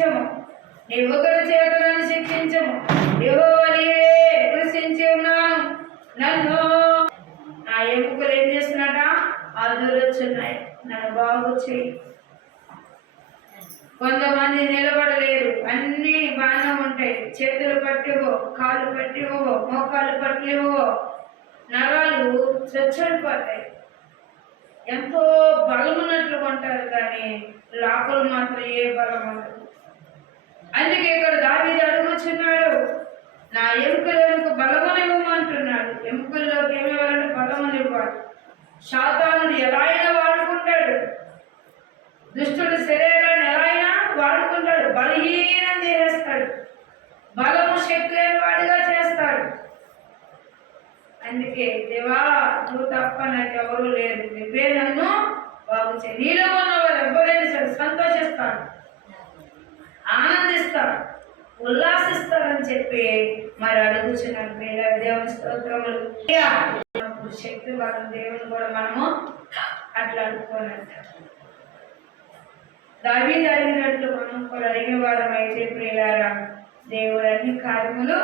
శిక్షించము, నీ ఒకరి చేతులను శిక్షించము. యెహోవా నీవే కృషించి ఉన్నాను, నన్ను నా ఎముకలు ఏం చేస్తున్నట అదురుచున్నాయి, నన్ను బాగు చేయి. కొంతమంది నిలబడలేరు, అన్నీ బాగానే ఉంటాయి, చేతులు పట్టివో, కాళ్ళు పట్టివో, మోకాళ్ళు పట్టివో, నరాలు చచ్చడిపోతాయి, ఎంతో బలం ఉన్నట్లు ఉంటారు, కానీ లోపల మాత్రం ఏ బలం ఉండదు. అందుకే ఇక్కడ దావీదు అడుగుచున్నాడు, నా ఎముకలకు బలమనివ్వమంటున్నాడు. ఎముకల్లోకి ఏమివ్వాలంటే బలమనివ్వాలి. సాతానుడు ఎలా అయినా వాడుకుంటాడు, దుష్టుడు శరీరాన్ని ఎలా అయినా వాడుకుంటాడు, బలహీనం చేస్తాడు, బలము శక్తి లేని వాడిగా చేస్తాడు. అందుకే దేవా నువ్వు తప్ప నాకు ఎవరు లేరు, నువ్వే నన్ను బాగు చేయి. నీలో ఉన్నవారు ఎవరైనా సరే సంతోషిస్తాడు, ఆనందిస్తాడు, ఉల్లాసిస్తారని చెప్పి మరి అడుగుచున్నాడు. దేవుని స్తోత్రములు. శక్తి బలం దేవుని కూడా మనము అట్లా అనుకోనంట. దావీదు అడిగినట్లు మనం కూడా అడిగిన వారం అయితే ప్రియులారా, దేవుడు అన్ని కార్యములు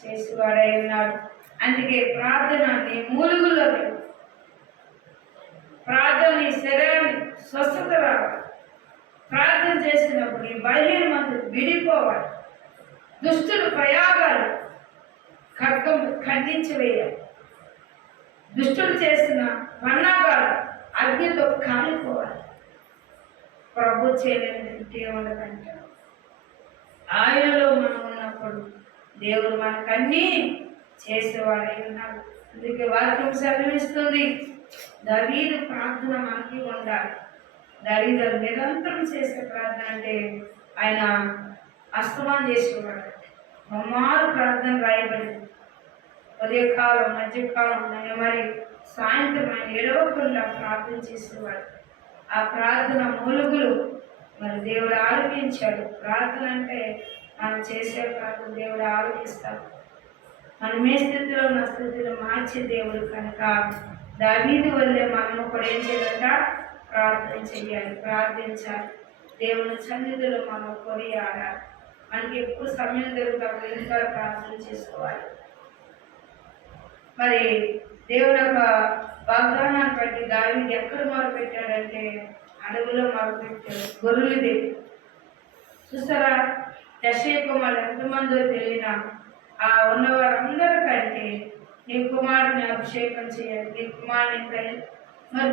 చేసేవాడై ఉన్నాడు. అందుకే ప్రార్థన నీ మూలుగుల్లో ప్రార్థన నీ శరీరాన్ని స్వస్థత రావాలి. ప్రార్థన చేసినప్పుడు నీ బలహీన మందులు విడిపోవాలి. దుష్టుల ప్రయోగాలు ఖడ్గం ఖండించి వేయాలి. దుష్టుడు చేసిన పన్నాగాలు అగ్నితో కాలిపోవాలి. ప్రభు చేయలేదంటే ఉండదంట. ఆయనలో మనం ఉన్నప్పుడు దేవుడు మనకన్నీ చేసేవాడై ఉన్నాడు. అందుకే వాక్యం సెలవిస్తుంది, దావీదు ప్రార్థన మనకి ఉండాలి. దావీదు నిరంతరం చేసే ప్రార్థన అంటే ఆయన అస్తమానం చేసేవాడు. మమ్మారు ప్రార్థన రాయబడింది. ఉదయకాలం, మధ్యకాలం, మరి సాయంత్రం ఆయన ఏడవకుండా ప్రార్థన చేసేవాడు. ఆ ప్రార్థన మూలుగులు మరి దేవుడు ఆలోకించాడు. ప్రార్థన అంటే మనం చేసే ప్రార్థన దేవుడు ఆలోకిస్తాడు. మనం ఏ స్థితిలో ఉన్న స్థితిలో మార్చే దేవుడు కనుక దావీదు వల్లే మనము కూడా ఏం చేయాలంట, ప్రార్థన చెయ్యాలి, ప్రార్థించాలి. దేవుని సన్నిధిలో మనం కొనియాడాలి. మనకి ఎప్పుడు సమయం దొరుకుతాం, ఇంకా ప్రార్థన చేసుకోవాలి. మరి దేవుడు యొక్క వాగ్దానాన్ని బట్టి దావీదు ఎక్కడ మొదలుపెట్టాడంటే అడవులో మొదలుపెట్టాడు. గొర్రెలు చూసారా, దశయ కుమారులు ఎంతమందో తెలియనా, ఆ ఉన్నవారందరికంటే నీ కుమారుని అభిషేకం చేయాలి, నీ కుమారుని మరి